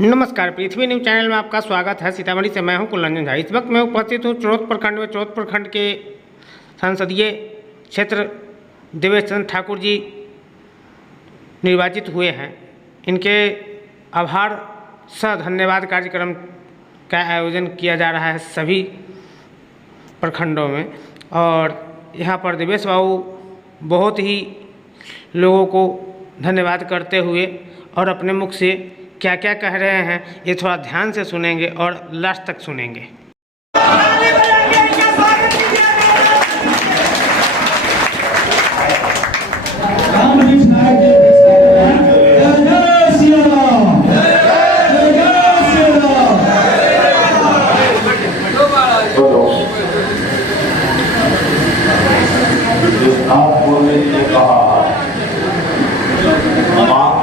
नमस्कार, पृथ्वी news channel में आपका स्वागत है। सीतामढ़ी से मैं हूं कुलरंजन झा। इस वक्त मैं उपस्थित हूं चौथ प्रखंड में। चौथ प्रखंड के संसदीय क्षेत्र देवेश चंद्र ठाकुर जी निर्वाचित हुए हैं। इनके आभार सह धन्यवाद कार्यक्रम का आयोजन किया जा रहा है सभी प्रखंडों में, और यहाँ पर देवेश बाबू बहुत ही लोगों को धन्यवाद करते हुए और अपने मुख से क्या क्या कह रहे हैं ये थोड़ा ध्यान से सुनेंगे और लास्ट तक सुनेंगे।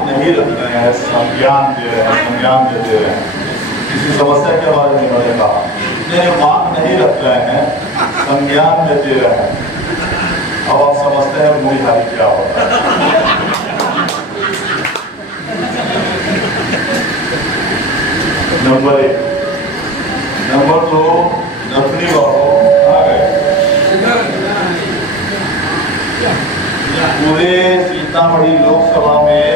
नहीं रख रहे हैं, संज्ञान दे रहे हैं, संज्ञान देते रहे हैं। किसी समस्या के बारे में उन्होंने कहा नहीं, मांग नहीं रख रहे हैं, संज्ञान में दे रहे हैं। अब आप समझते हैं मुझे क्या होता है। नंबर 1। नंबर 2, नथनी बाबू आ गए। पूरे सीतामढ़ी लोकसभा में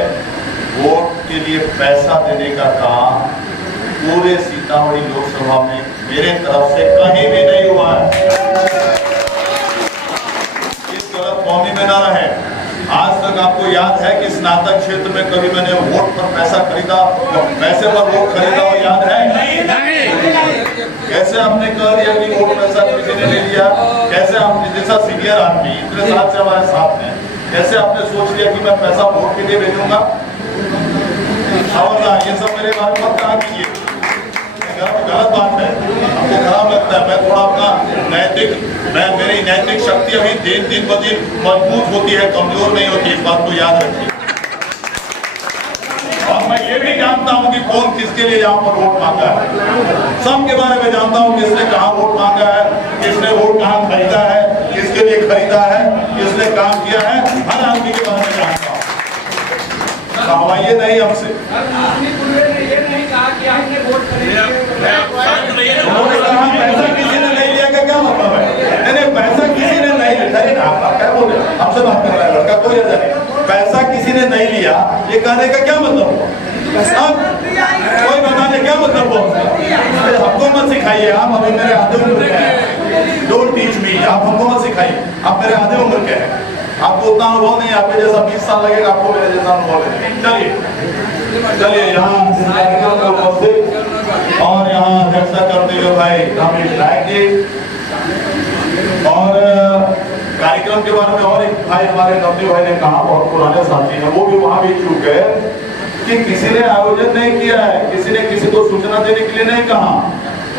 वोट के लिए पैसा देने का काम पूरे सीतामढ़ी लोकसभा में मेरे तरफ से कहीं भी नहीं हुआ है। इस गलतफहमी में ना रहे। आज तक आपको याद है कि स्नातक क्षेत्र में कभी मैंने वोट पर पैसा खरीदा, पैसे पर वोट खरीदा हो, याद है? कैसे आपने कह दिया कि वोट पैसा किसी ने ले लिया? कैसे आपने जैसा सीनियर आदमी इतने साल से हमारे साथ हैं, कैसे आपने सोच लिया कि मैं पैसा वोट के लिए भेजूंगा? खबरदार, ये सब मेरे बारे में मत कहा कीजिए, गलत बात है। आपको खराब लगता है। मैं थोड़ा अपना मेरी नैतिक शक्ति अभी दिन ब दिन मजबूत होती है, कमजोर नहीं होती। इस बात को याद रखिए। और मैं ये भी जानता हूँ कि कौन किसके लिए यहाँ पर वोट मांगा है। सबके बारे में जानता हूँ, किसने कहाँ वोट मांगा है, किसने वोट कहाँ खरीदा है, किसके लिए खरीदा है, किसने काम किया है, हर आदमी के बारे में जानता हूँ। कहवाइए नहीं हमसे। पैसा किसी ने नहीं लिया का क्या मतलब है? नहीं, पैसा किसी ने नहीं लिया। आप क्या बोल रहे हैं? हमसे बात कर रहा है लड़का, कोई ऐसा नहीं। पैसा किसी ने नहीं लिया ये कहने का क्या मतलब हुआ? कोई बताने क्या मतलब हुआ? हमको मत सिखाइए। आप अभी मेरे आधे उम्र के हैं। Don't teach me. आप हमको मत सिखाइए, आप मेरे आधे उम्र के हैं। आपको उतना अनुभव नहीं, आपके जैसा 20 साल लगेगा, आपको मेरे जैसा अनुभव है। चलिए यहाँ उपस्थित और यहाँ अध्यक्षता करते हुए भाई रमेश नायक जी, और कार्यक्रम के बारे में और एक भाई हमारे नवनी भाई ने कहा, बहुत पुराने साथी हैं, वो भी वहां भी चूक गए कि किसी ने आयोजन नहीं किया है, किसी ने किसी को सूचना देने के लिए नहीं कहा,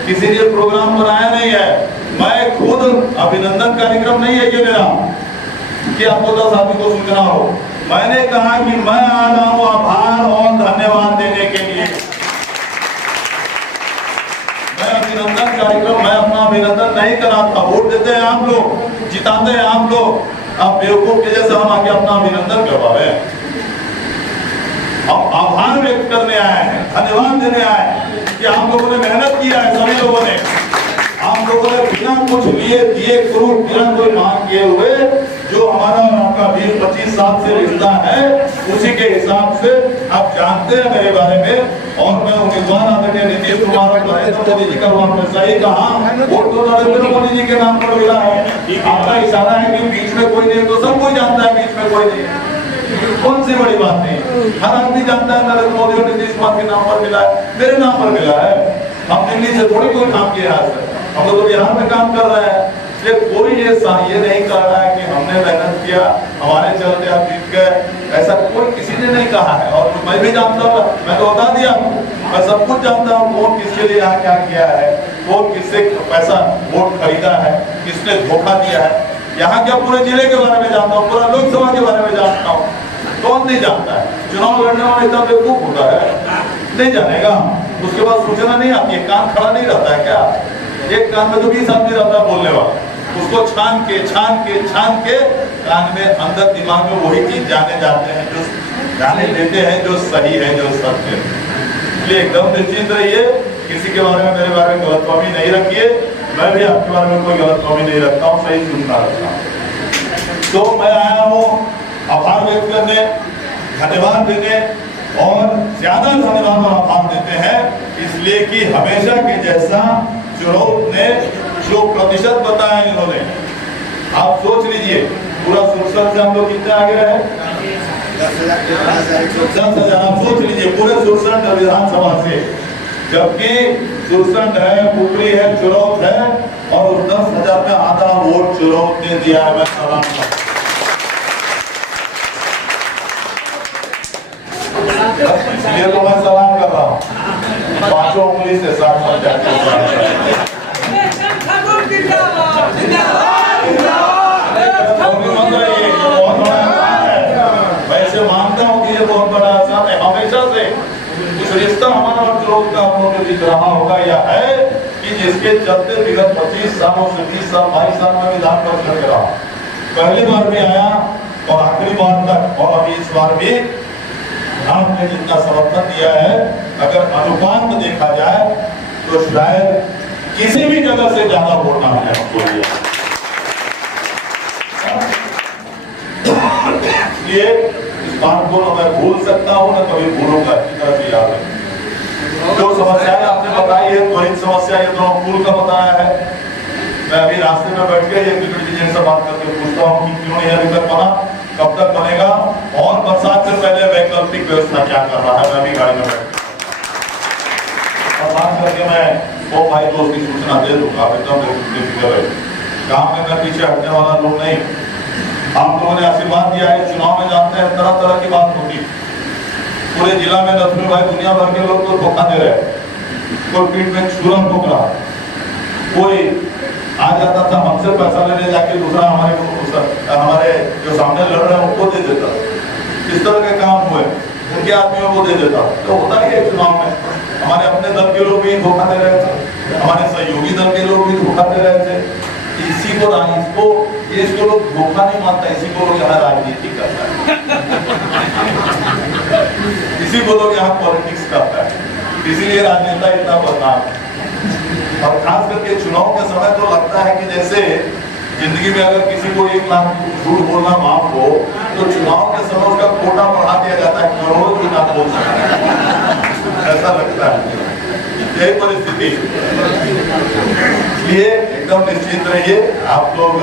किसी ने प्रोग्राम बनाया नहीं है। मैं खुद अभिनंदन कार्यक्रम नहीं है ये मेरा कि आपको 10 आदमी को सूचना हो। मैंने कहा कि मैं आ रहा हूं आभार और धन्यवाद देने के लिए। मैं अभिनंदन कार्यक्रम, मैं अपना अभिनंदन नहीं कराता। वोट देते हैं आप लोग, जिताते हैं आप लोग। आप बेवकूफ के जैसे हम आके अपना अभिनंदन करवावे। हम आभार व्यक्त करने आए हैं, धन्यवाद देने आए हैं कि आप लोगों ने मेहनत किया है। सभी लोगों ने, आप लोगों ने बिना कुछ लिए दिए करो, बिना कोई मांग किए हुए, जो हमारा और आपका 20-25 साल से रिश्ता है, उसी के हिसाब से आप जानते हैं मेरे बारे में। और मैं उम्मीदवार आदरणीय नीतीश कुमार और नरेंद्र मोदी जी का वहां सही कहा, वोट तो नरेंद्र मोदी जी के नाम पर मिला है। आपका इशारा है कि बीच में कोई नहीं, तो सब कोई जानता है बीच में कोई नहीं। कौन सी बड़ी बात नहीं, हर आदमी जानता है नरेंद्र मोदी और नीतीश कुमार के नाम पर मिला है, मेरे नाम पर मिला है। हम दिल्ली से थोड़ी कोई काम किया है, हम लोग तो बिहार में काम कर रहे हैं। ये कोई ये नहीं कह रहा है कि हमने मेहनत किया, हमारे चलते आप जीत गए, ऐसा कोई किसी ने नहीं कहा है। और मैं भी जानता हूँ, मैं तो बता दिया, मैं सब कुछ जानता हूँ कौन किसके लिए यहाँ क्या किया है, कौन किससे पैसा वोट खरीदा है, किसने धोखा दिया है। यहाँ क्या पूरे जिले के बारे में जानता हूँ, पूरा लोकसभा के बारे में जानता हूँ। कौन नहीं जानता है? चुनाव लड़ने वाला इतना बेवकूफ होता है, नहीं जानेगा। उसके बाद सूचना नहीं आती है, कान खड़ा नहीं रहता है क्या? एक कान में तो 20 आदमी रहता है बोलने वाला, उसको छान के कान में अंदर दिमाग में वही चीज जाने जाते हैं जो जाने देते हैं, जो सही है, जो सत्य है। इसलिए एकदम निश्चिंत रहिए, किसी के बारे में मेरे बारे में गलतफहमी नहीं रखिए, मैं भी आपके बारे में कोई गलतफहमी नहीं रखता हूँ, सही सुनता रखता हूँ। तो मैं आया हूँ आभार व्यक्त करने, धन्यवाद देने, और ज्यादा धन्यवाद और आभार देते हैं इसलिए कि हमेशा के जैसा चुनाव ने जो प्रतिशत बताया इन्होंने, आप सोच लीजिए पूरा सुरसर से हम लोग कितने आगे रहे, 10,000। आप सोच लीजिए पूरे सुरसंड विधानसभा से, जबकि सुरसंड है, पुपरी है, चुरौत है, और उस 10,000 में आधा वोट चुरौत ने दिया है। मैं सलाम करता हूं, ये तो मैं सलाम कर रहा हूँ, पांचों उंगली से साथ साथ जाके वैसे मानता हूँ कि ये बहुत बड़ा आसान है। हमेशा से कुछ रिश्ता हमारा और चुरौत का हम लोग के बीच रहा होगा या है कि जिसके चलते विगत 25 सालों से 20 साल 22 साल में विधान परिषद में रहा, पहली बार भी आया और आखिरी बार तक, और अभी इस बार भी आपने जितना समर्थन दिया है, अगर अनुपात में देखा जाए तो शायद किसी भी जगह से ज्यादा वोट आपने हमको दिया। इसलिए इस बात को न मैं भूल सकता हूँ, न कभी भूलूंगा, अच्छी तरह से याद है। जो समस्याएं आपने बताई है, त्वरित समस्या ये तो पुल का बताया है। मैं अभी रास्ते में बैठ के एक से बात करके पूछता हूँ कि क्यों नहीं अभी तक बना, कब तक बनेगा, और बरसात से पहले वैकल्पिक व्यवस्था क्या कर रहा है। मैं भी गाड़ी में बैठ और बात करके मैं वो भाई को उसकी सूचना दे दूंगा, एकदम काम में मैं पीछे हटने वाला लोग नहीं। आप लोगों ने आशीर्वाद दिया है, चुनाव में जानते हैं तरह तरह की बात होती, पूरे जिला में लक्ष्मी भाई दुनिया भर के लोग तो धोखा दे रहे हैं, कोई पीठ में छुरा ठोक रहा, कोई आ जाता था हमसे पैसा लेने जाके दूसरा हमारे जो सामने लड़ रहे हैं उनको दे देता, इस तरह के काम हुए, उनके आदमियों को दे देता। तो होता ही है चुनाव में, हमारे अपने दल के लोग भी धोखा दे रहे थे, हमारे सहयोगी दल के लोग भी धोखा दे रहे थे। इसी को इसको लोग धोखा नहीं मानता, इसी को लोग यहाँ राजनीति करता है, इसी को लोग यहाँ पॉलिटिक्स करता है, इसीलिए राजनेता इतना बदनाम है। और खास करके चुनाव के समय तो लगता है कि जैसे जिंदगी में अगर किसी को 1 लाख झूठ बोलना माफ हो, तो चुनाव के समय उसका कोटा बढ़ा दिया जाता है, करोड़ों की ना बोल सकता है, ऐसा लगता है। यही परिस्थिति, इसलिए एकदम निश्चिंत रहिए आप लोग।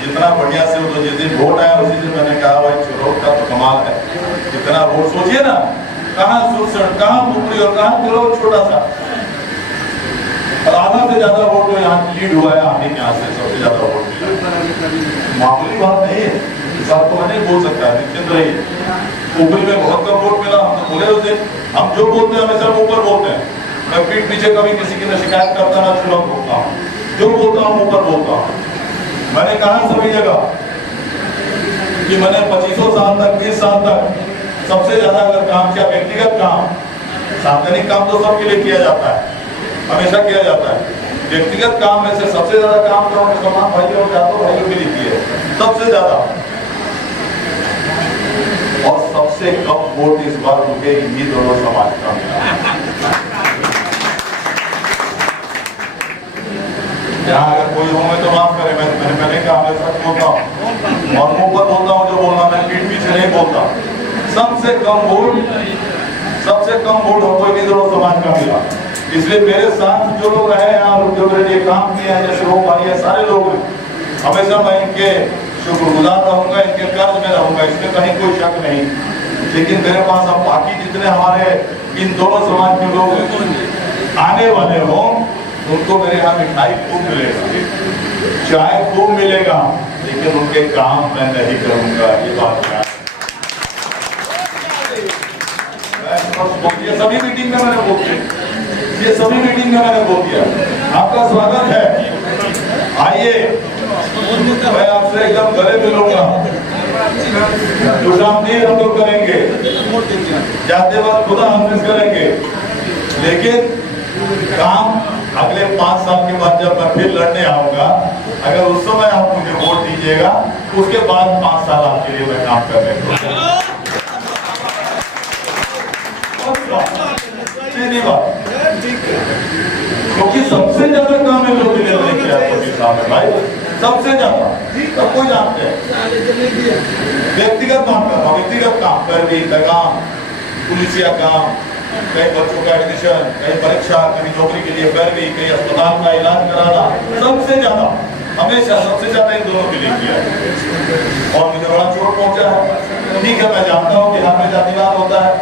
जितना बढ़िया से तो जिस दिन वोट आया उसी दिन मैंने कहा भाई चुरौत का तो कमाल है, इतना वोट सोचिए ना, कहाँ सुरसर, कहाँ पुपरी और कहाँ चुरौत छोटा सा, और आधा से ज्यादा वोट तो यहाँ लीड हुआ है, आने के यहाँ से सबसे ज्यादा वोट मिला, मामूली बात नहीं है, इस बात को मैं नहीं बोल सकता, निश्चिंत रहिए। पुपरी में बहुत कम वोट मिला, हम तो बोले उस दिन, हम जो बोलते हैं हमेशा ऊपर बोलते हैं, मैं पीठ पीछे कभी किसी की न शिकायत करता ना चुनाव बोलता हूँ, जो बोलता हूँ ऊपर बोलता हूँ। मैंने कहा सभी जगह कि मैंने 25 साल तक 20 साल तक सबसे ज्यादा अगर काम किया, व्यक्तिगत काम, सार्वजनिक काम तो सबके लिए किया जाता है, हमेशा किया जाता है, व्यक्तिगत काम में से सबसे ज्यादा काम तो मुसलमान भाइयों और जातो भाइयों के लिए किए, सबसे ज्यादा, और सबसे कम वोट इस बार मुझे इन्हीं दोनों समाज का मिला। यहाँ अगर कोई हो मैं तो माफ करे, मैंने पहले कहा मैं सच बोलता हूँ और मुंह पर बोलता हूँ, जो बोलना मैं पीठ पीछे नहीं बोलता। सबसे कम वोट हमको इन्हीं दोनों समाज का मिला, इसलिए मेरे साथ जो लोग रहे हैं और जो मेरे लिए काम किए हैं, जैसे वो भाई है, सारे लोग हमेशा मैं इनके शुक्रगुजार रहूंगा, इनके कर्ज में रहूंगा, इसमें कहीं कोई शक नहीं। लेकिन मेरे पास अब बाकी जितने हमारे इन दोनों समाज के लोग आने वाले हों, उनको मेरे यहाँ मिठाई खूब मिलेगा, चाय खूब मिलेगा, लेकिन उनके काम मैं नहीं करूंगा, ये बात है। ये सभी मीटिंग में मैंने बोल दिया, ये सभी मीटिंग में मैंने बोल दिया। आपका स्वागत है, आइए, मैं आपसे एकदम गले मिलूंगा, खुशामदीद हम लोग करेंगे, जाते वक्त खुदा हाफिज करेंगे, लेकिन काम अगले 5 साल के बाद जब मैं फिर लड़ने आऊंगा, अगर उस समय आप मुझे वोट दीजिएगा, उसके बाद 5 साल आपके लिए मैं काम करने को सही नहीं बात, क्योंकि सबसे ज्यादा काम इन लोग लेके किया भाई, सबसे ज्यादा सब कोई जानते हैं। व्यक्तिगत काम करना, व्यक्तिगत काम, पैरवी का काम, पुलिसिया काम, कहीं बच्चों का एडमिशन, कहीं परीक्षा, कहीं नौकरी के लिए पैरवी, कहीं अस्पताल का इलाज कराना, सबसे ज्यादा हमेशा सबसे ज्यादा इन दोनों के लिए किया है। और मुझे बड़ा चोट पहुंचा है। ठीक है, मैं जानता हूँ कि यहाँ पे जातिवाद होता है।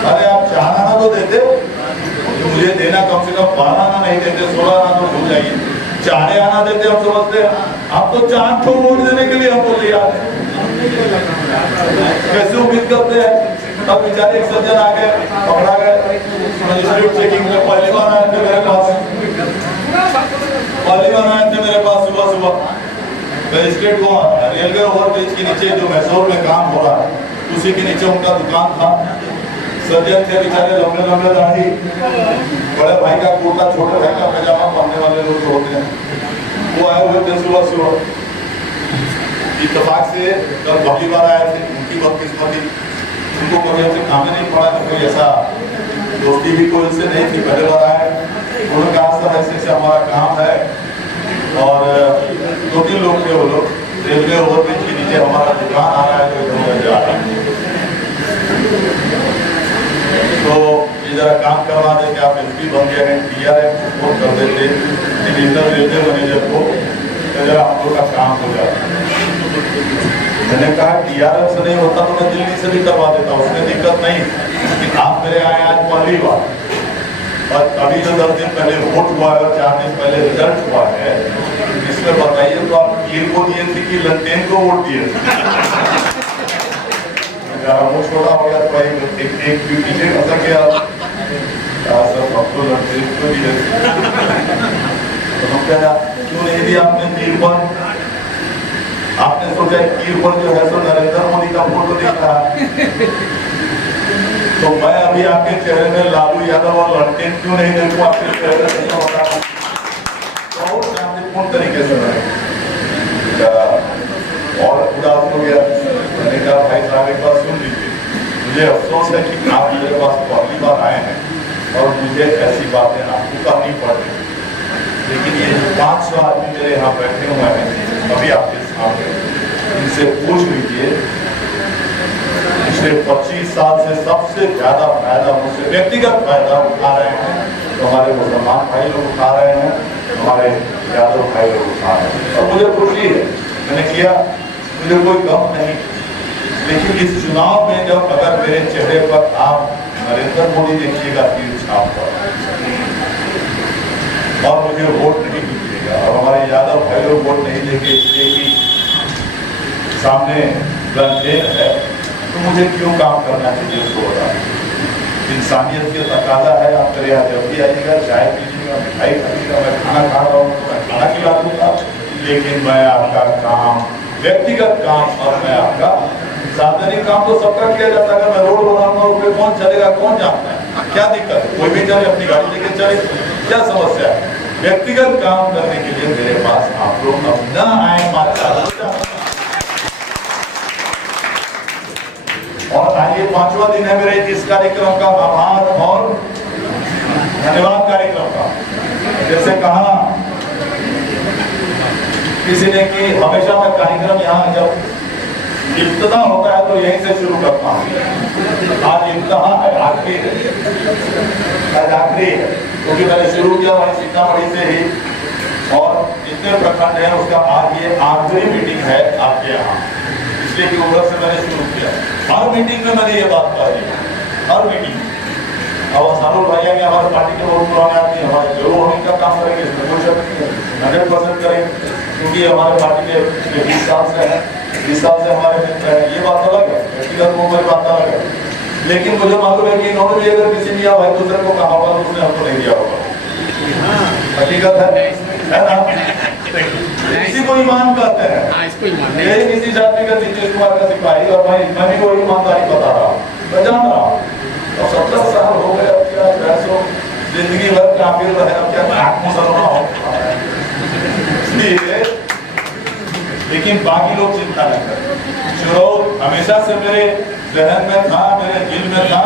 अरे आप 4 आना तो देते, मुझे देना कम से कम 12 आना नहीं देते, 16 आना तो भूल जाइए, 4 आना देते हम समझते हैं। आप तो 4 ठो वोट देने के लिए हमको तैयार है, कैसे उम्मीद करते हैं। तब बेचारे एक सज्जन आ गए, पकड़ा गए मजिस्ट्रेट चेकिंग में, पहली बार आए थे मेरे पास, सुबह मजिस्ट्रेट को रेलवे ओवरब्रिज के नीचे जो मैसूर में काम हो रहा है, उसी के नीचे उनका दुकान था। सज्जन थे बेचारे, लंबे लंबे दाढ़ी, बड़े भाई का कुर्ता, छोटे भाई का पैजामा पहनने वाले लोग जो होते हैं, वो आए हुए थे सुबह। इत्तेफाक से कल पहली बार आए थे, उनकी बदकिस्मती, उनको कभी हमसे काम नहीं पड़ा, तो कोई ऐसा दोस्ती भी कोई उनसे नहीं थी, पहले बार आए। उन्होंने कहा सर ऐसे हमारा काम है, और 2-3 लोग थे वो लोग, रेलवे ओवरब्रिज के नीचे हमारा दुकान आ रहा है, तो जा रहा है, तो ये जरा काम करवा दे कि आप एसपी बन गए हैं, DRM सपोर्ट कर देते डिविजनल रेलवे मैनेजर को, तो जरा हम लोग का काम हो जाए। मैंने कहा DRM से नहीं होता तो मैं दिल्ली से भी करवा देता, उसमें दिक्कत नहीं, कि आप मेरे आए आज पहली बार, और अभी जो 10 दिन पहले वोट हुआ है और 4 दिन पहले रिजल्ट हुआ है, इसमें बताइए तो आप कीर को दिए थे कि लंटेन को वोट दिए थे? वो छोटा हो गया तो भाई एक पीछे फंस गया, सब आपको लंटेन को दिए थे, तो हम क्या क्यों नहीं दिया आपने कीर पर? आपने सोचा कीर पर जो है सो नरेंद्र मोदी का फोटो दिख रहा है, तो मैं अभी आपके चेहरे में लालू यादव और लंटेन क्यों नहीं देखूं? आपके चेहरे में नहीं हो रहा, बहुत शांतिपूर्ण तरीके से और उदास हो गया। मैंने कहा भाई साहब एक बात सुन लीजिए, मुझे अफसोस है कि आप मेरे पास पहली बार आए हैं और मुझे ऐसी बातें आपको करनी पड़ रही, लेकिन ये 500 आदमी मेरे यहाँ बैठे हुए हैं अभी आपके सामने, इनसे पूछ लीजिए, पिछले 25 साल से सबसे ज्यादा फायदा मुझसे व्यक्तिगत फायदा उठा रहे हैं तो हमारे मुसलमान भाई लोग उठा रहे हैं, हमारे यादव भाई लोग उठा रहे हैं, और मुझे खुशी है, मैंने किया, मुझे कोई गम नहीं। लेकिन इस चुनाव में जब अगर मेरे चेहरे पर आप नरेंद्र मोदी देखिएगा तीर छाप पर, और मुझे वोट नहीं दीजिएगा, और हमारे यादव भाई लोग वोट नहीं देंगे इसलिए कि सामने लंटेन है, तो मुझे क्यों काम करना चाहिए? उसको बता, इंसानियत के तकाजा है, आप मेरे यहाँ जब भी आइएगा, चाय पीजिएगा, मिठाई खाइएगा, मैं खाना खा रहा हूँ तो मैं खाना खिला दूंगा, लेकिन मैं आपका काम, व्यक्तिगत काम, और मैं आपका सार्वजनिक काम तो सबका किया जाता है। अगर मैं रोड बनाऊंगा उस पर कौन चलेगा, कौन जानता है, क्या दिक्कत है? कोई भी चले, अपनी गाड़ी लेके चले, क्या समस्या है? व्यक्तिगत काम करने के लिए मेरे पास आप लोग अब न आए माता। और आज ये 5वां दिन है मेरे इस कार्यक्रम का आभार और धन्यवाद कार्यक्रम का। जैसे कहा किसी ने कि हमेशा मैं कार्यक्रम यहाँ जब इब्तिदा होता है तो यहीं से शुरू करता हूँ। आज इब्तिदा है, आखिरी है, आज आखिरी है, क्योंकि मैंने शुरू किया वहीं सीतामढ़ी से ही, और जितने प्रखंड है उसका आज ये आखिरी मीटिंग है आपके यहाँ, इसलिए कि उधर से मैंने शुरू किया। हर मीटिंग में मैंने ये बात कही, हर मीटिंग। अब सारुल भैया के हमारे पार्टी के बहुत पुराने आदमी, हमारे जो होने का काम करेंगे इसमें कोई शक नहीं है, 100% करेंगे, क्योंकि हमारे पार्टी के 20 साल से है, 20 साल से हमारे मित्र हैं, ये बात अलग है, व्यक्तिगत वो कोई बात अलग है। लेकिन मुझे मालूम है कि इन्होंने भी अगर किसी दिया भाई दूसरे को कहा होगा तो उसने हमको नहीं दिया होगा, हकीकत है ना? किसी को ईमान कहते हैं, यही किसी जाति का नीतीश कुमार का सिपाही, और भाई मैं भी वही ईमानदारी बता रहा हूँ, मैं जान रहा हूँ। और 70 साल हो गए, अब क्या बहसो, जिंदगी भर काफिर रहे, अब क्या नाक मुसलमान हो, इसलिए लेकिन बाकी लोग चिंता नहीं करते। चुनाव हमेशा से मेरे जहन में था, मेरे दिल में था,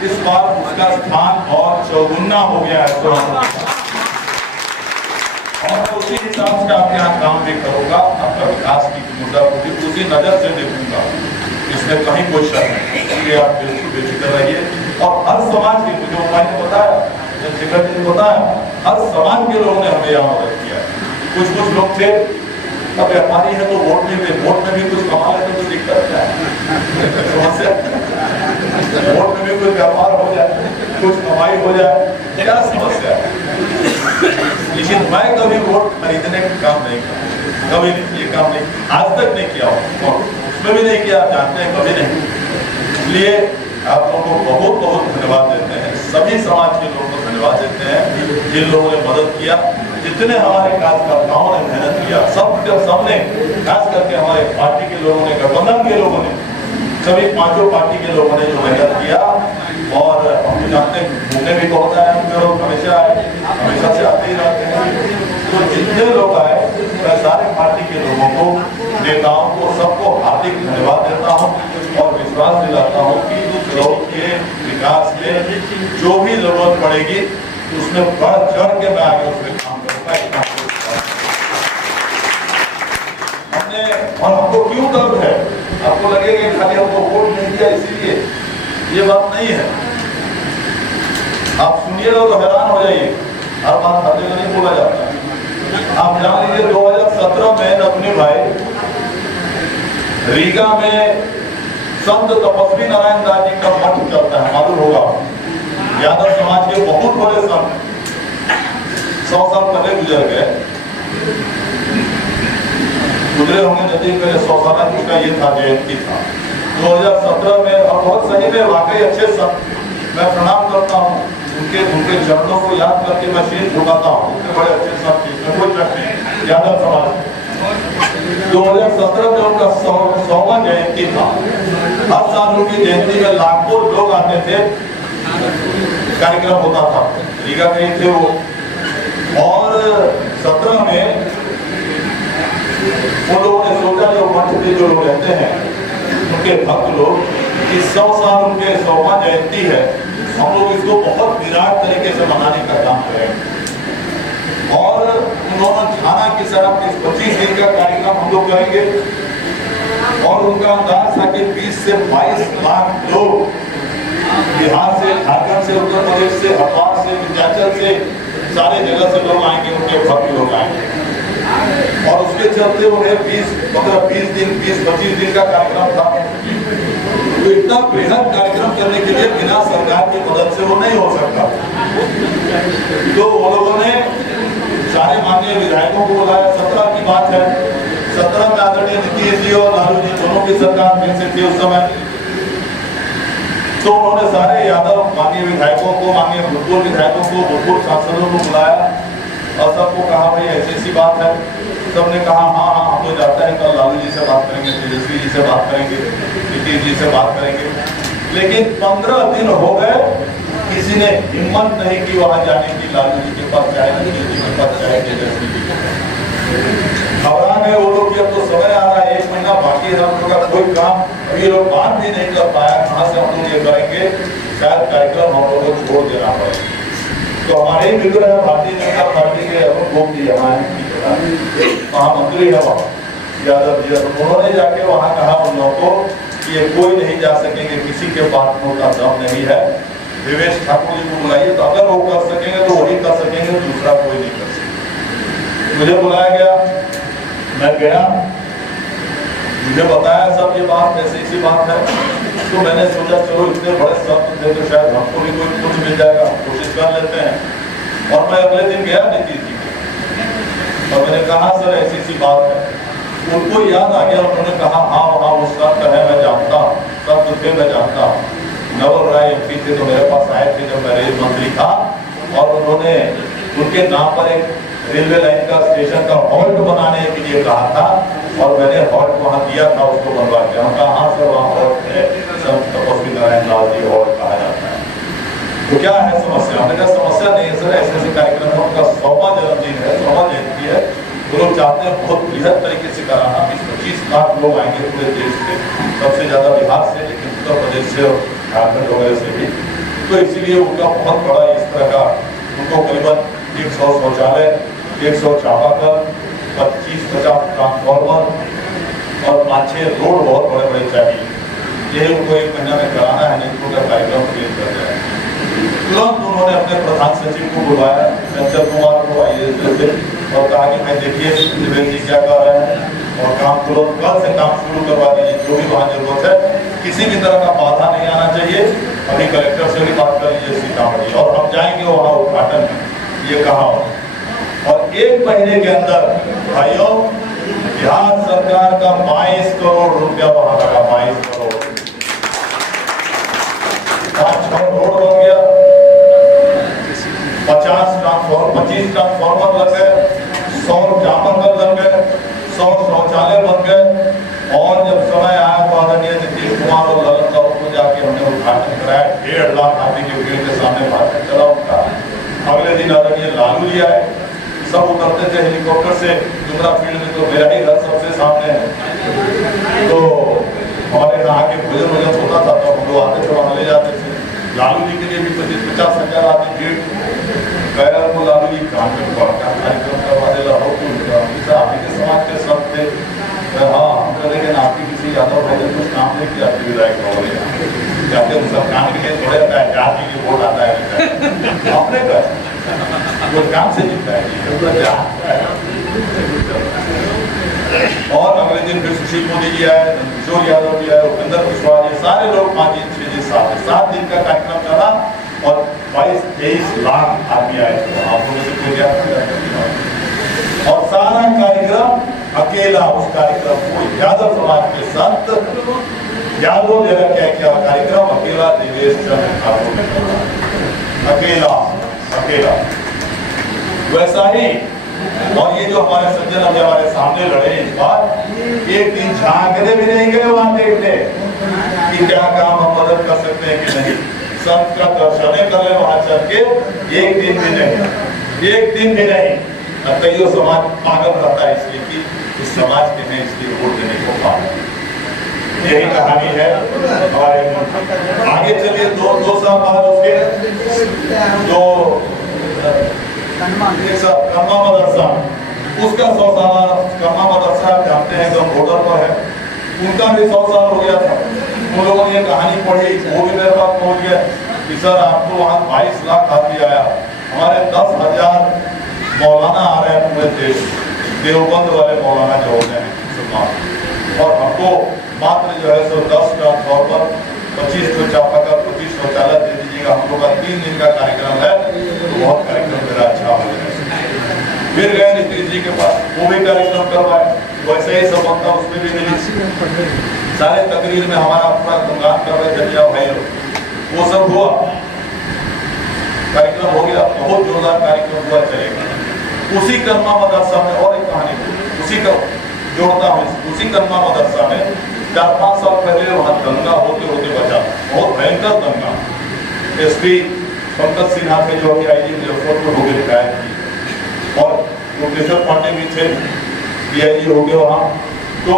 इस बार उसका स्थान और चौगुना हो गया है। और उसी हिसाब से आपके यहाँ काम भी करूँगा, आपका विकास की मुद्दा को भी उसी नजर से देखूंगा, इसमें कहीं कोई शक नहीं। इसलिए आप बिल्कुल बेफिक्र रहिए। और हर समाज के, मुझे उपाय ने बताया, शिखर जी ने बताया, हर समाज के लोगों ने हमें यहाँ मदद किया। कुछ लोग थे, अब व्यापारी है तो वोट नहीं दे, वोट में भी कुछ कमा लेते तो दिक्कत क्या है, समस्या वोट में भी कुछ व्यापार हो जाए, कुछ कमाई हो जाए, क्या समस्या है। लेकिन मैं कभी वोट खरीदने का काम नहीं किया, कभी नहीं, ये काम नहीं, आज तक नहीं किया, और उसमें भी नहीं किया, जानते हैं कभी नहीं। इसलिए आप लोगों को बहुत बहुत धन्यवाद देते हैं, सभी समाज के लोगों को धन्यवाद देते हैं जिन लोगों ने मदद किया, जितने हमारे कार्यकर्ताओं ने मेहनत किया, सबने, खास करके हमारे पार्टी के लोगों ने, गठबंधन के लोगों ने, सभी पांचों पार्टी के लोगों ने जो मेहनत किया। और हम जानते हैं घूमने भी बहुत आए, हम लोग हमेशा आए, हमेशा से आते ही रहते हैं। तो जितने लोग आए, मैं सारे पार्टी के लोगों को, नेताओं को, सबको हार्दिक धन्यवाद देता हूँ और विश्वास दिलाता हूँ कि लोग के विकास में जो भी जरूरत पड़ेगी उसमें बढ़ चढ़ के मैं आगे उसमें काम करूँगा। हमने, और हमको क्यों गर्व है, आपको लगेगा खाली हमको वोट नहीं दिया इसीलिए, ये बात नहीं है। आप सुनिएगा तो हैरान हो जाइए, हर बात हर जगह नहीं बोला जाता। आप जान लीजिए 2017 में नथुनी भाई रीगा में संत तपस्वी नारायण दास जी का मठ चलता है, मालूम होगा, यादव समाज के बहुत बड़े संत 100 साल पहले गुजर गए, गुजरे होंगे नजदीक में 100 साल जिसका ये था, जयंती था 2017 में। और बहुत सही में वाकई अच्छे संत, मैं प्रणाम करता हूँ उनके चरणों को याद करके मैं शीश झुकाता हूँ, उनके बड़े अच्छे संत थे, कोई शक नहीं, यादव समाज। 2017 में उनका 100वां जयंती था। हर साल उनकी जयंती में लाखों लोग आते थे, कार्यक्रम होता था, रीगा गए थे वो। और 17 में वो लोगों ने सोचा, जो मंच पे जो लोग रहते हैं उनके भक्त लोग, कि 100 साल उनके 100वां जयंती है, हम लोग इसको बहुत विराट तरीके से मनाने का काम करेंगे। और उन्होंने ठाना कि सर आप 25 दिन का कार्यक्रम हम लोग करेंगे। और उनका अंदाज था कि 20 से 22 लाख लोग बिहार से, झारखंड से, उत्तर प्रदेश से, हरिद्वार से, विंध्याचल से, सारे जगह से लोग आएंगे, उनके भक्त लोग आएंगे। और उसके चलते उन्हें 20 दिन 20-25 दिन का कार्यक्रम था। तो इतना बृहद कार्यक्रम करने के लिए बिना सरकार की मदद से वो नहीं हो सकता। तो वो लोगों ने सारे माननीय विधायकों को बुलाया। 17 की बात है, 17 में आदरणीय नीतीश जी और लालू जी दोनों की सरकार में से थी उस समय। तो उन्होंने सारे यादव माननीय विधायकों को, माननीय भूतपूर्व विधायकों को, भूतपूर्व सांसदों को बुलाया और सबको कहा भाई ऐसी बात है। सबने कहा हाँ हम तो जाते हैं, कल लालू जी से बात करेंगे, तेजस्वी जी से बात करेंगे, नीतीश जी से बात करेंगे। लेकिन 15 दिन हो गए, किसी ने हिम्मत नहीं की वहां जाने की, लालू जी के पास जाए, नीतीश जी के पास जाए, तेजस्वी जी के पास। घबरा गए वो लोग कि अब तो समय आ रहा है, 1 महीना बाकी है, हम लोग का कोई काम अभी ये लोग बात भी नहीं कर पाया, कहाँ से हम लोग ये करेंगे, शायद कार्यक्रम हम लोग को छोड़ देना पड़े। तो हमारे ही मित्र है भारतीय जनता पार्टी के अरुण गोमती, हमारे महामंत्री है वहाँ यादव जी, उन्होंने जाके वहाँ कहा उन लोगों को कि ये कोई नहीं जा सकेंगे, किसी के पास का दम नहीं है, देवेश ठाकुर जी को बुलाइए, तो अगर वो कर सकेंगे तो वही कर सकेंगे, दूसरा कोई नहीं कर सकेगा। मुझे बुलाया गया, मैं गया, मुझे बताया सब ये बात ऐसी बात है। तो मैंने सोचा चलो इतने बड़े शब्द थे तो शायद हमको भी कोई कुछ मिल जाएगा, कोशिश कर लेते हैं। और मैं अगले दिन गया नीतीश जी और मैंने कहा सर ऐसी बात है। उनको याद आ गया, उन्होंने कहा हाँ वहाँ वो शब्द है, मैं जानता हूँ, शब्द थे मैं जानता हूँ। नवल राय MP थे तो मेरे पास आए थे जब मैं रेल मंत्री था, और उन्होंने उनके नाम पर एक रेलवे लाइन का स्टेशन का हॉल्ट बनाने के लिए कहा था, और मैंने हॉल्ट वहाँ दिया था, उसको बनवा के। हम कहा हाँ सर वहाँ हॉल्ट है, संत तपस्वी नारायण दास जी हॉल्ट कहा जाता है। तो क्या है समस्या? हमने कहा समस्या नहीं है सर, ऐसे कार्यक्रम है, उनका 100वां जन्मदिन है, 100वां जयंती है, वो लोग चाहते हैं बहुत बृहद तरीके से कराना। 20-25 लाख लोग आएंगे पूरे देश से, सबसे ज्यादा बिहार से, लेकिन उत्तर प्रदेश से और झारखंड वगैरह से भी। तो इसीलिए उनका बहुत बड़ा इस तरह का उनको करीबन 100 शौचालय, 100 चापाकल, 25-50 ट्रांसफार्मर और 5-6 रोड बहुत बड़े बड़े चाहिए। यही उनको 1 महीना में कराना है, नहीं तो उनका कार्यक्रम फेल कर जाए। तुरंत उन्होंने अपने प्रधान सचिव को बुलवाया, चंचल कुमार को IAS से, और कहा कि मैं देखिए त्रिवेदी जी क्या कर रहे हैं और काम तुरंत कल से काम शुरू करवा दीजिए, जो भी वहाँ जरूरत है, किसी भी तरह का बाधा नहीं आना चाहिए। अभी कलेक्टर से भी बात कर लीजिए सीतामढ़ी, और हम जाएंगे वहाँ उद्घाटन में, ये कहा। और 1 महीने के अंदर भाइयों बिहार सरकार का 22 करोड़ रुपया वहां लगा, 22 करोड़। 5-6 रोड बन गया, 25 ट्रांसफार्मर लग गए, 100 चापाकल लग गए, 100 शौचालय बन गए। और जब समय आया तो आदरणीय नीतीश कुमार और ललन साहब को जाके हमने उद्घाटन कराया, 1.5 लाख आदमी के भीड़ के सामने भाषण चला उनका। अगले दिन आदरणीय लालू जी आए, सब उतरते थे हेलीकॉप्टर से, डुमरा फील्ड में तो मेरा ही घर सबसे सामने है, तो हमारे यहाँ के भोजन होता था, तो हम लोग आते थे वहाँ ले जाते थे। लालू जी के लिए भी 25-50 हजार आदमी भीड़, गैर को लालू जी काम में बढ़ता कार्यक्रम करवा दे रहा हो, आप के समाज के सब थे। हाँ, हम कह रहे आप ही किसी यादव भाई ने कुछ काम नहीं किया विधायक महोदय, जाते उन सब काम के लिए थोड़े आता है, जाति के वोट आता है अपने का वो काम से जीतता है। और अगले दिन फिर सुशील मोदी जी आए, किशोर यादव जी आए, उपेंद्र कुशवाहा जी, सारे लोग 5 दिन 6 दिन 7 दिन का कार्यक्रम चला और 22-23 लाख आदमी आए थे। आप लोगों से कोई और सारा कार्यक्रम अकेला, उस कार्यक्रम को यादव समाज के संत यादव जगह क्या कार्यक्रम अकेला देवेश चंद्र ठाकुर ने किया, अकेला। वैसा ही और ये जो हमारे सज्जन अभी हमारे सामने लड़े इस बार, एक दिन झांकने भी नहीं गए वहां देखने कि क्या काम हम मदद कर सकते हैं कि नहीं। संत का दर्शन कर ले वहां चल के, एक दिन भी नहीं। कईयों समाज पागल रहता है इसलिए कि इस समाज के हैं इसलिए वोट देने को पागल। यही कहानी है हमारे। आगे चलिए 2 साल बाद उसके जो कम्मा मदरसा, उसका 100 साल कम्मा मदरसा जानते हैं एकदम बॉर्डर पर है, उनका भी 100 साल हो गया था। उन लोगों ने ये कहानी पढ़ी, वो भी मेरे पास पहुंच गया कि सर आपको वहाँ 22 लाख आदमी आया, हमारे 10,000 मौलाना आ रहे हैं पूरे देश, देवबंद वाले मौलाना जो होते हैं मुसलमान, और हमको मात्र जो है सो 10 ट्रांसफार्मर, 25 चापाकल, 25 शौचालय दे दीजिएगा। हम लोग का 3 दिन का कार्यक्रम है, तो बहुत कार्यक्रम मेरा अच्छा हो जाएगा। फिर गए नीतीश जी के पास, वो भी कार्यक्रम करवाए, वैसे ही सफलता उसमें भी मिली। सारे तकरीर में हमारा पूरा गुणगान कर रहे थे भाई लोग, वो सब हुआ, कार्यक्रम हो गया, बहुत जोरदार कार्यक्रम हुआ, चलेगा। उसी करमा मदरसा में और एक कहानी उसी का जोड़ता हूँ, उसी करमा मदरसा में 4-5 साल पहले वहाँ दंगा होते बचा, बहुत भयंकर दंगा। SP पंकज सिन्हा थे जो IG मुजफ्फरपुर हो गए रिटायर की, और मुकेश्वर पांडे भी थे DIG हो गए वहाँ। तो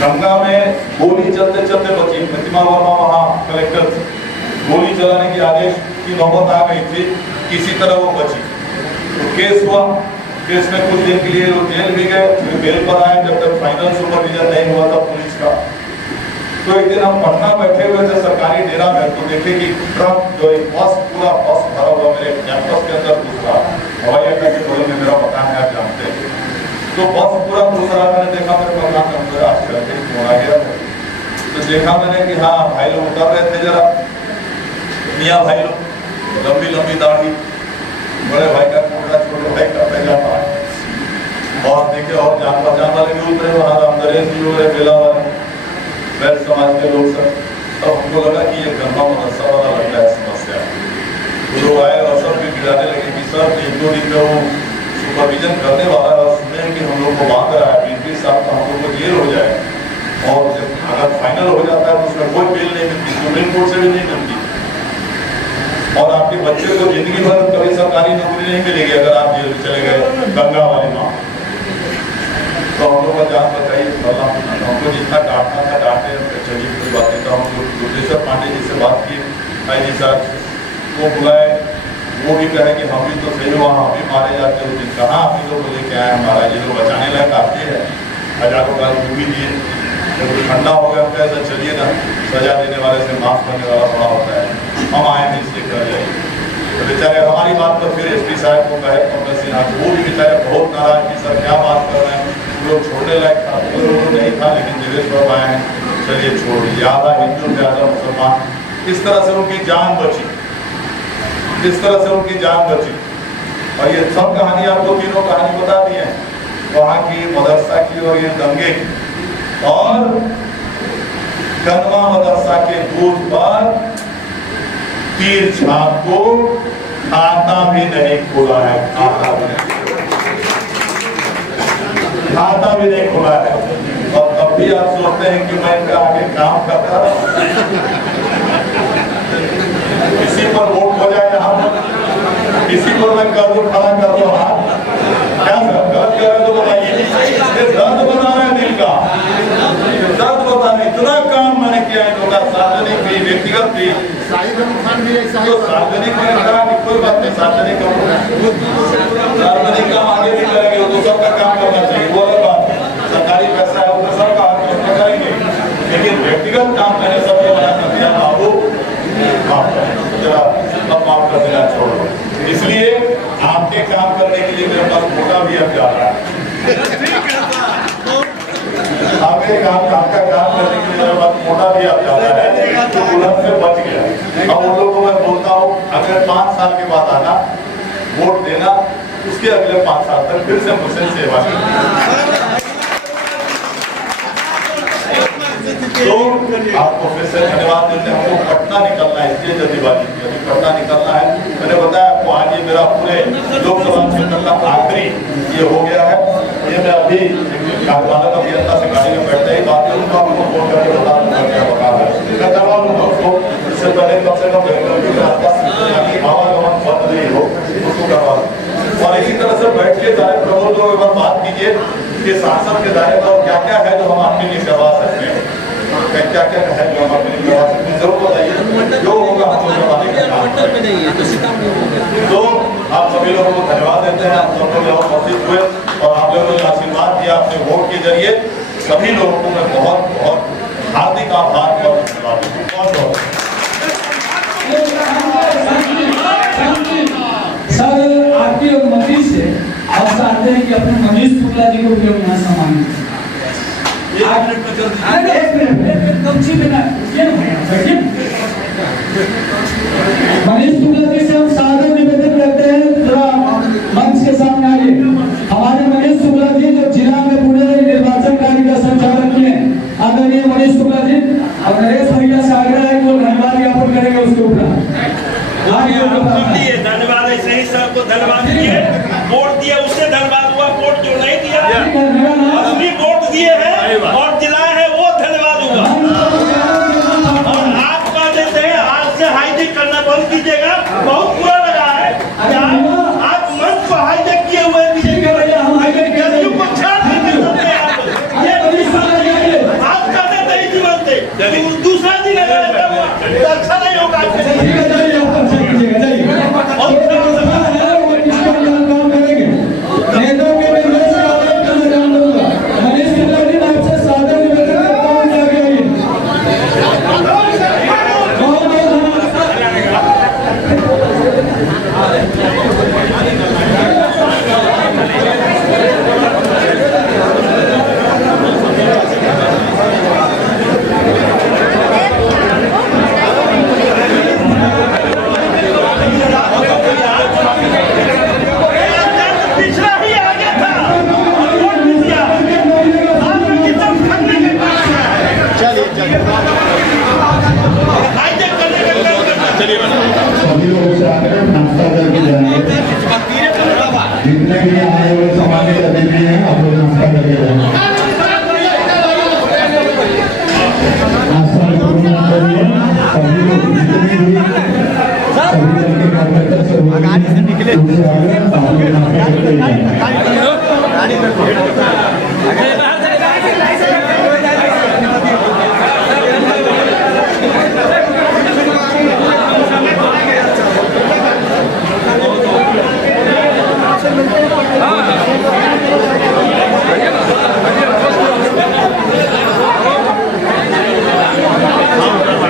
गंगा में गोली चलते बची, प्रतिमा वर्मा वहाँ कलेक्टर थे, गोली चलाने के आदेश की नौबत आ गई थी, किसी तरह वो बची। तो केस हुआ, केस में कुछ दिन के लिए वो जेल भी गए, फिर बेल पर आए, जब तक फाइनल सुपरविजन नहीं हुआ था पुलिस का। तो एक दिन हम पटना बैठे हुए थे सरकारी डेरा में, तो देखे कि ट्रक जो एक पूरा बस भरा हुआ मेरे कैंपस के अंदर घुस रहा, हवाई अड्डा के बगल में मेरा मकान है, आप जानते हैं। तो बस पूरा घुस रहा, मैंने देखा, मेरे मकान के अंदर आश्चर्य आ गया। तो देखा मैंने कि हाँ भाई लोग उतर रहे थे, जरा मियाँ भाई लोग, लंबी दाढ़ी, बड़े भाई का कोटा, छोटे भाई का पैजामा, और देखे और जान पहचान वाले भी उतरे वहाँ, रामदरेश जी हो रहे, बेला वाले, बैल समाज के लोग सब। तब हमको लगा कि ये गंगा मदरसा वाला लग रहा है समस्या। तो लोग आए और सब भी गिराने लगे कि सर 1-2 दिन में वो सुपरविजन करने वाला है, और सुने कि हम लोग को बांध रहा है, 20-20 साल का हम लोग को जेल हो जाए, और जब अगर फाइनल हो जाता है तो उसमें कोई बेल नहीं मिलती, सुप्रीम कोर्ट से भी नहीं मिलती, और आपके बच्चे को जिंदगी भर कभी सरकारी नौकरी नहीं मिलेगी अगर आप जेल में चले गए गंगा वाले माँ। तो हम लोग का जान बचाइए, हमको जितना डांटना था डांटे, चलिए कोई बात नहीं। तो हम लोग दुर्गेश्वर पांडे जी से बात की, भाई जी साहब वो बुलाए, वो भी कहे कि हम भी तो सही वहाँ हम भी मारे जाते हो, दिन कहाँ आप लोग लेके आए हमारा, ये लोग बचाने लायक आते हैं, हजारों गाली वो भी दिए। जब ठंडा हो गया कैसा, चलिए ना सजा देने वाले से माफ करने वाला बड़ा होता है, हम आए हैं इसलिए कर जाइए। तो बेचारे हमारी बात पर फिर एसपी साहब को कहे पंकज सिन्हा, वो भी बेचारे बहुत नाराज कि सर क्या बात कर रहे हैं, लोग छोड़ने लायक था, वो लोग नहीं था, लेकिन देवेश बाबू आए हैं, चलिए छोड़ दीजिए। आधा हिंदू ज़्यादा मुसलमान, इस तरह से उनकी जान बची, इस तरह से उनकी जान बची। और ये सब कहानी आपको तीनों कहानी बता दी है, वहाँ की मदरसा की और ये दंगे की, और कनवा मदरसा के बूथ पर तीर छाप को खाता भी नहीं खोला है, खाता भी नहीं खोला है। और तब भी आप सोचते हैं कि मैं इनका आगे काम करता रहा, किसी पर वोट हो जाए यहाँ पर, किसी पर मैं कर दूं, खड़ा कर दूं हाथ, क्या सर गलत कह रहे तो बताइए। दर्द बता रहे हैं दिल का, दर्द बता रहे, इतना काम मैंने किया है, लोग सार्वजनिक भी व्यक्तिगत भी, तो सार्वजनिक मैंने कहा कि कोई बात नहीं, सार्वजनिक काम आगे भी करेंगे, वो सबका काम करना चाहिए, वो अलग बात है, सरकारी पैसा है वो सबका हाथ करेंगे, लेकिन व्यक्तिगत काम मैंने सबको मना कर दिया, बाबू माफ करें जरा, अब माफ कर देना छोड़ो। इसलिए आपके काम करने के लिए मेरे पास मोटा भी अब जा रहा है, आपके काम आपका काम करने के लिए मेरे पास मोटा भी अब जा रहा है, तो बुलंद से बच गया। अब उन लोगों को मैं बोलता हूँ, अगर 5 साल के बाद आना, वोट देना, उसके अगले 5 साल तक फिर से मुझसे सेवा करना। तो आपको फिर से धन्यवाद देते हैं। हमको पटना निकलना है, इसलिए जल्दीबाजी की, अभी पटना निकलना है। मैंने बताया आपको आज ये मेरा पूरे लोकसभा क्षेत्र का आखिरी ये हो गया है। ये मैं अभी कार्यपालक अभियंता से गाड़ी में बैठते ही बात करूँगा, आपको फोन करके बता दूंगा क्या बता रहा है, मैं करवा लूँगा उसको। इससे पहले कम से कम आवागमन बंद नहीं हो, उसको करवा दूँ। और इसी तरह से बैठ के दायरे प्रबोध लोग एक बार बात कीजिए कि सांसद के दायरे पर क्या क्या है जो हम आपके लिए करवा सकते हैं, क्या क्या है जो हम आपके लिए करवा सकते हैं, जरूर बताइए, जो होगा हम करवाने का काम करेंगे। तो आप सभी लोगों को धन्यवाद देते हैं, आप सब लोग यहाँ उपस्थित हुए और आप लोगों ने आशीर्वाद दिया अपने वोट के जरिए, सभी लोगों को मैं बहुत बहुत हार्दिक आभार और धन्यवाद देता हूँ। सर आपकी अनुमति से आप चाहते हैं कि अपने मनीष शुक्ला जी को भी हम यहाँ सम्मानित मनीष शुक्ला जी से हम सादर निवेदन करते हैं, थोड़ा मंच के सामने आइए। हमारे मनीष शुक्ला जी जो जिला में पूरे निर्वाचन कार्य का संचालन किए, आदरणीय मनीष शुक्ला जी, और नरेश भैया से आग्रह है कि वो धन्यवाद ज्ञापन करेंगे उसके ऊपर। धन्यवाद, ऐसे ही सबको धन्यवाद दिए, वोट दिए उससे धन्यवाद हुआ, वोट जो नहीं दिया असली वोट दिए हैं और दिलाए हैं वो धन्यवाद हुआ। और आप कह देते हैं आज से हाईजेक करना बंद कीजिएगा, बहुत बुरा लगा है आप मंच को हाईजेक किए हुए आप कहते थे जीवन से दूसरा दिन अच्छा नहीं होगा। जितने भी आए हुए सम्मानित अतिथि हैं आप लोग नाश्ता करके जाएंगे। नाश्ता करिए, सभी लोग जितने भी सभी लड़के कार्यकर्ता से निकले नाश्ता करके जाएंगे।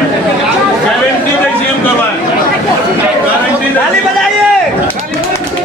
गारंटी नहीं सीएम करवाए, गारंटी ताली बजाइए।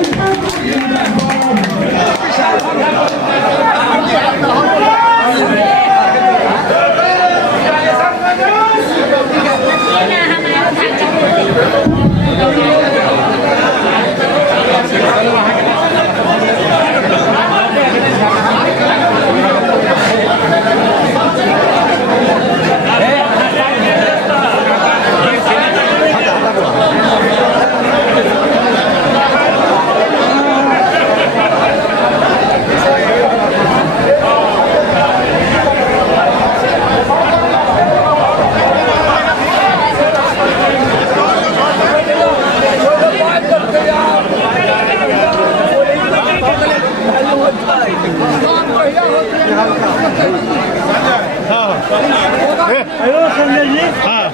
संजय जी हाँ